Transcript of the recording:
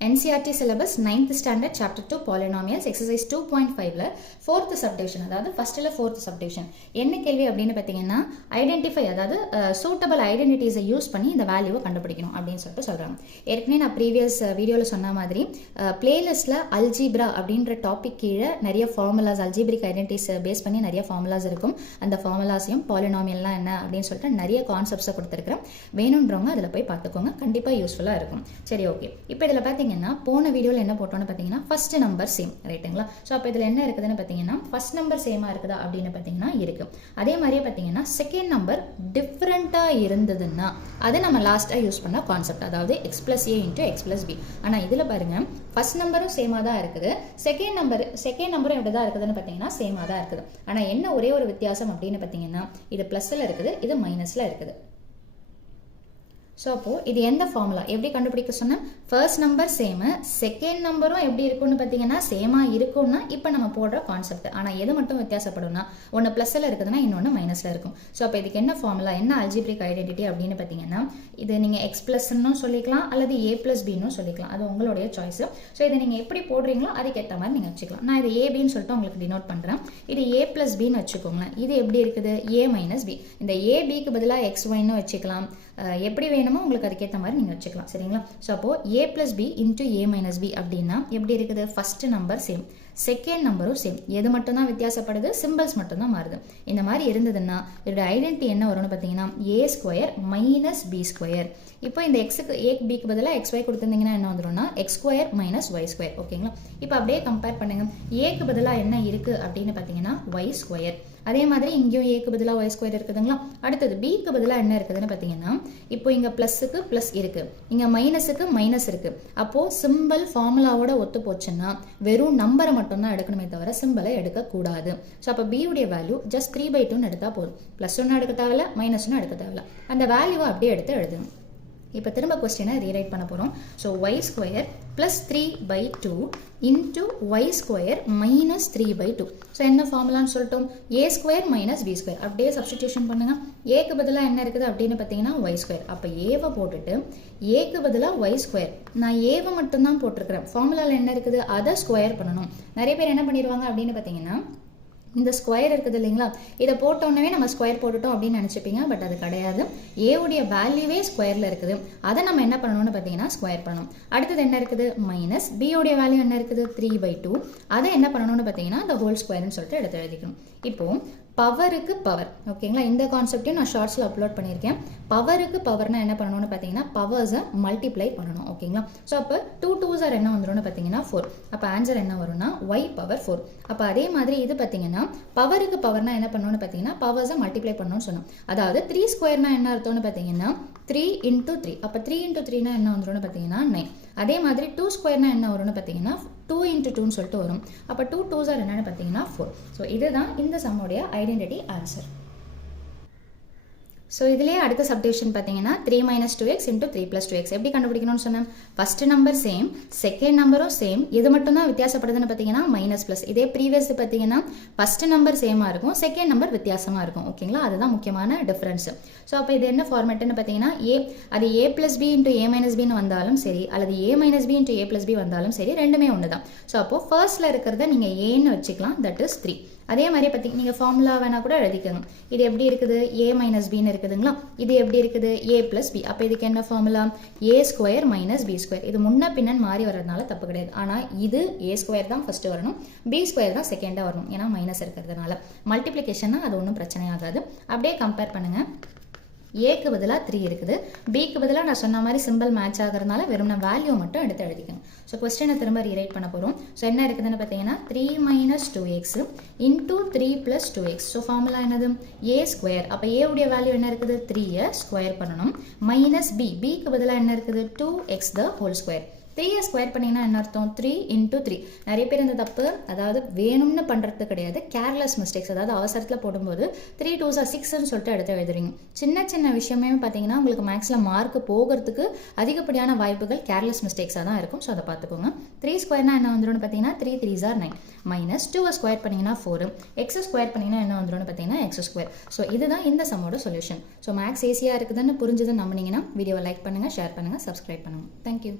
NCERT syllabus 9th standard chapter 2 polynomials exercise 2.5ல 4th subdivision அதாவது firstல 4th subdivision என்ன கேள்வி அப்படின்னு பார்த்தீங்கன்னா ஐடென்டிஃபை அதாவது சூட்டபிள் ஐடென்டிட்டிஸை யூஸ் பண்ணி இந்த வேல்யூவை கண்டுபிடிக்கணும் அப்படின்னு சொல்லிட்டு சொல்கிறாங்க. ஏற்கனவே நான் ப்ரீவியஸ் வீடியோவில் சொன்ன மாதிரி பிளேலிஸ்ட்டில் அல்ஜீப்ரா அப்படின்ற டாபிக் கீழே நிறைய ஃபார்முலாஸ் அல்ஜீப்ரிக் ஐடென்டிட்டிஸ் பேஸ் பண்ணி நிறைய ஃபார்முலாஸ் இருக்கும். அந்த ஃபார்முலாஸையும் பாலினாமியல்லாம் என்ன அப்படின்னு சொல்லிட்டு நிறைய கான்செப்ட்ஸை கொடுத்துருக்குறேன். வேணுன்றவங்க அதில் போய் பார்த்துக்கோங்க, கண்டிப்பாக யூஸ்ஃபுல்லாக இருக்கும். சரி, ஓகே. இப்போ இதில் பார்த்தீங்கன்னா போன வீடியோவில் என்ன போட்டோன்னு பார்த்தீங்கன்னா ஃபர்ஸ்ட் நம்பர் சேம், ரைட்டுங்களா? ஸோ அப்போ இதில் என்ன இருக்குதுன்னு பார்த்தீங்கன்னா ஃபர்ஸ்ட் நம்பர் சேமாக இருக்குதா அப்படின்னு பார்த்தீங்கன்னா இருக்குது. அதே மாதிரியே பார்த்தீங்கன்னா செகண்ட் நம்பர் டிஃப்ரெண்ட்டாக இருந்ததுன்னா அது நம்ம லாஸ்ட்டாக யூஸ் பண்ண கான்செப்ட், அதாவது x + a × x + b. ஆனால் இதில் பாருங்கள் ஃபர்ஸ்ட் நம்பரும் சேமாக தான் இருக்குது, செகண்ட் நம்பரும் எப்படி தான் இருக்குதுன்னு பார்த்தீங்கன்னா சேமாக தான் இருக்குது. ஆனால் என்ன ஒரே ஒரு வித்தியாசம் அப்படின்னு பார்த்தீங்கன்னா இது ப்ளஸில் இருக்குது, இது மைனஸில் இருக்குது. ஸோ அப்போது இது எந்த ஃபார்முலா எப்படி கண்டுபிடிக்க சொன்னால் ஃபர்ஸ்ட் நம்பர் சேமு, செகண்ட் நம்பரும் எப்படி இருக்குன்னு பார்த்தீங்கன்னா சேமாக இருக்கும்னா இப்போ நம்ம போடுற கான்செப்ட். ஆனால் எது மட்டும் வித்தியாசப்படும்னா ஒன்று ப்ளஸில் இருக்குதுன்னா இன்னொன்று மைனஸில் இருக்கும். ஸோ அப்போ இதுக்கு என்ன ஃபார்முலா, என்ன அல்ஜிப்ரிக் ஐடென்டிட்டி அப்படின்னு பார்த்தீங்கன்னா இது நீங்கள் x+ன்னு சொல்லிக்கலாம் அல்லது a + bன்னு சொல்லிக்கலாம், அது உங்களுடைய சாய்ஸு. ஸோ இதை நீங்கள் எப்படி போடுறீங்களோ அதுக்கேற்ற மாதிரி நீங்கள் வச்சுக்கலாம். நான் இது ஏபின்னு சொல்லிட்டு உங்களுக்கு டினோட் பண்ணுறேன். இது a + bன்னு வச்சுக்கோங்களேன். இது எப்படி இருக்குது a - b. இந்த ஏபிக்கு பதிலாக xyன்னு வச்சுக்கலாம், எப்படி வேணுமோ உங்களுக்கு அதுக்கேற்ற மாதிரி நீங்கள் வச்சுக்கலாம், சரிங்களா? ஸோ அப்போது a + b × a - b அப்படின்னா எப்படி இருக்குது, ஃபர்ஸ்ட் நம்பர் சேம், செகண்ட் நம்பரும் சேம், எது மட்டும்தான் வித்தியாசப்படுது, சிம்பிள்ஸ் மட்டும்தான் மாறுது. இந்த மாதிரி இருந்ததுன்னா இதோட ஐடென்டிட்டி என்ன வரும்னு பார்த்தீங்கன்னா a² - b². இப்போ இந்த எக்ஸுக்கு பிக்கு பதிலாக xy கொடுத்துருந்தீங்கன்னா என்ன வந்துடும்னா x² - y², ஓகேங்களா? இப்போ அப்படியே கம்பேர் பண்ணுங்க, ஏக்கு பதிலாக என்ன இருக்குது அப்படின்னு பார்த்தீங்கன்னா y². அதே மாதிரி இங்கேயும் ஏக்கு பதிலாக y² இருக்குதுங்களா? அடுத்தது பிக்கு பதிலாக என்ன இருக்குதுன்னு பார்த்தீங்கன்னா இப்போ இங்கே ப்ளஸுக்கு ப்ளஸ் இருக்குது, இங்கே மைனஸுக்கு மைனஸ் இருக்குது. அப்போது சிம்பிள் ஃபார்முலாவோட ஒத்து போச்சுன்னா வெறும் நம்பரை மட்டும்தான் எடுக்கணுமே தவிர சிம்பிளை எடுக்கக்கூடாது. ஸோ அப்போ பியுடைய வேல்யூ ஜஸ்ட் 3/2ன்னு எடுத்தால் போதும், ப்ளஸ் ஒன்றும் எடுக்க தேவையில்ல, மைனஸ் ஒன்றும் எடுக்க தேவையில்ல. அந்த வேல்யூவை அப்படியே எடுத்து எழுதுங்க. இப்போ திரும்ப கொஸ்டினை ரீரைட் பண்ண போகிறோம். So y² + 3/2 × y² - 3/2. ஸோ என்ன ஃபார்முலான்னு சொல்லிட்டோம், a² - b². அப்படியே சப்ஸ்டிடியூஷன் பண்ணுங்க. ஏக்கு பதிலாக என்ன இருக்குது அப்படின்னு பார்த்தீங்கன்னா y². அப்போ ஏவை போட்டுட்டு ஏக்கு பதிலாக y². நான் ஏவை மட்டும்தான் போட்டிருக்கிறேன், ஃபார்முலாவில் என்ன இருக்குது அதை ஸ்கொயர் பண்ணணும். நிறைய பேர் என்ன பண்ணிடுவாங்க அப்படின்னு பார்த்தீங்கன்னா இந்த ஸ்கொயர் இருக்குது இல்லைங்களா, இதை போட்டோன்னே நம்ம ஸ்கொயர் போட்டுட்டோம் அப்படின்னு நினச்சிப்பீங்க. பட் அது கிடையாது, ஏவுடைய வேல்யூவே ஸ்கொயரில் இருக்குது, அதை நம்ம என்ன பண்ணணும்னு பார்த்தீங்கன்னா ஸ்கொயர் பண்ணணும். அடுத்தது என்ன இருக்குது மைனஸ், பியோடைய வேல்யூ என்ன இருக்குது 3/2, அதை என்ன பண்ணணும்னு பார்த்தீங்கன்னா அந்த ஹோல் ஸ்கொயர்னு சொல்லிட்டு எடுத்து எழுதிக்கணும். இப்போது பவருக்கு பவர், ஓகேங்களா? இந்த கான்செப்டையும் நான் ஷார்ட்ஸில் அப்லோட் பண்ணியிருக்கேன். பவருக்கு பவர்னா என்ன பண்ணணும்னு பார்த்தீங்கன்னா பவர்ஸை மல்டிப்ளை பண்ணணும், ஓகேங்களா? ஸோ அப்போ 2 2s என்ன வந்துடும்னு பார்த்தீங்கன்னா 4. அப்போ ஆன்சர் என்ன வரும்னா y⁴. அப்போ அதே மாதிரி இது பார்த்தீங்கன்னா பவருக்கு பவர்னா என்ன பண்ணணும்னு பார்த்தீங்கன்னா பவர்ஸை மல்டிப்ளை பண்ணணும்னு சொன்னோம். அதாவது 3² என்ன அர்த்தம்னு பார்த்தீங்கன்னா 3 × 3. அப்போ 3 × 3 என்ன வந்துடும்னு பார்த்தீங்கன்னா 9. அதே மாதிரி 2² என்ன வரும்னு பார்த்தீங்கன்னா 2 × 2ன்னு சொல்லிட்டு வரும். அப்போ 2 2s என்னன்னு பார்த்தீங்கன்னா 4. ஸோ இதுதான் இந்த சம்முடைய ஐடென்டிட்டி ஆன்சர். ஸோ இதுலேயே அடுத்த சப்டிவிஷன் பார்த்தீங்கன்னா 3 - 2x × 3 + 2x எப்படி கண்டுபிடிக்கணும்னு சொன்னேன். ஃபர்ஸ்ட் நம்பர் சேம், செகண்ட் நம்பரும் சேம், எது மட்டும் தான் வித்தியாசப்படுதுன்னு பார்த்தீங்கன்னா மைனஸ் ப்ளஸ். இதே ப்ரீவியஸ் பார்த்தீங்கன்னா ஃபர்ஸ்ட் நம்பர் சேமாக இருக்கும், செகண்ட் நம்பர் வித்தியாசமாக இருக்கும், ஓகேங்களா? அதுதான் முக்கியமான டிஃப்ரென்ஸ். ஸோ அப்போ இது என்ன ஃபார்மேட்டுன்னு பார்த்தீங்கன்னா அது a + b × a - bன்னு வந்தாலும் சரி அல்லது a - b × a + b வந்தாலும் சரி, ரெண்டுமே ஒன்று தான். ஸோ அப்போது ஃபர்ஸ்ட்டில் இருக்கிறத நீங்கள் ஏன்னு வச்சுக்கலாம், தட் இஸ் 3. அதே மாதிரி பார்த்தீங்கன்னா நீங்கள் ஃபார்முலா வேணால் கூட எழுதிக்கோங்க. இது எப்படி இருக்குது a - bன்னு இருக்குதுங்களா, இது எப்படி இருக்குது a + b. அப்போ இதுக்கு என்ன ஃபார்முலா a² - b². இது முன்ன பின்னன் மாறி வர்றதுனால தப்பு கிடையாது. ஆனால் இது a² தான் ஃபஸ்ட்டு வரணும், b² தான் செகண்டாக வரணும், ஏன்னா மைனஸ் இருக்கிறதுனால. மல்டிப்ளிகேஷன்னா அது ஒன்றும் பிரச்சனை ஆகாது. அப்படியே கம்பேர் பண்ணுங்கள். ஏக்கு பதிலாக 3 இருக்குது, பிக்கு பதிலாக நான் சொன்ன மாதிரி சிம்பிள் மேட்ச் ஆகிறதுனால வெறும் நான் வேல்யூ மட்டும் எடுத்து எழுதிக்கணும். ஸோ கொஸ்டினை திரும்ப ரீரைட் பண்ண போகிறோம். ஸோ என்ன இருக்குதுன்னு பார்த்தீங்கன்னா 3 - 2x × 3 + 2x. ஸோ ஃபார்முலா என்னது a². அப்போ ஏவுடைய வேல்யூ என்ன இருக்குது 3யை ஸ்கொயர் பண்ணணும், மைனஸ் பிக்கு பதிலாக என்ன இருக்குது 2x the whole square. 3யை ஸ்கொயர் பண்ணிங்கன்னா என்ன அர்த்தம் 3 × 3. நிறைய பேர் இந்த தப்பு அதாவது வேணும்னு பண்ணுறது கிடையாது, கேர்லெஸ் மிஸ்டேக்ஸ், அதாவது அவசரத்தில் போடும்போது 3 2s 6ன்னு சொல்லிட்டு எடுத்து எழுதுறீங்க. சின்ன சின்ன விஷயமே பார்த்தீங்கன்னா உங்களுக்கு மேக்ஸில் மார்க் போகிறதுக்கு அதிகப்படியான வாய்ப்புகள் கேர்லெஸ் மிஸ்டேக்ஸாக தான் இருக்கும். ஸோ அதை பார்த்துக்கோங்க. 3² என்ன வந்துடும் பார்த்தீங்கன்னா 3 3s are 9 மைனஸ் 2வை ஸ்கொயர் பண்ணிங்கன்னா 4, எக்ஸை ஸ்கொயர் பண்ணிங்கன்னா என்ன வந்துடும் பார்த்தீங்கன்னா x². ஸோ இதுதான் இந்த சம்மோட சொல்யூஷன். ஸோ மேக்ஸ் ஈஸியாக இருக்குதுன்னு புரிஞ்சுதுன்னு நம்பினீங்கன்னா வீடியோவை லைக் பண்ணுங்கள், ஷேர் பண்ணுங்கள், சப்ஸ்கிரைப் பண்ணுங்கள். தேங்க்யூ.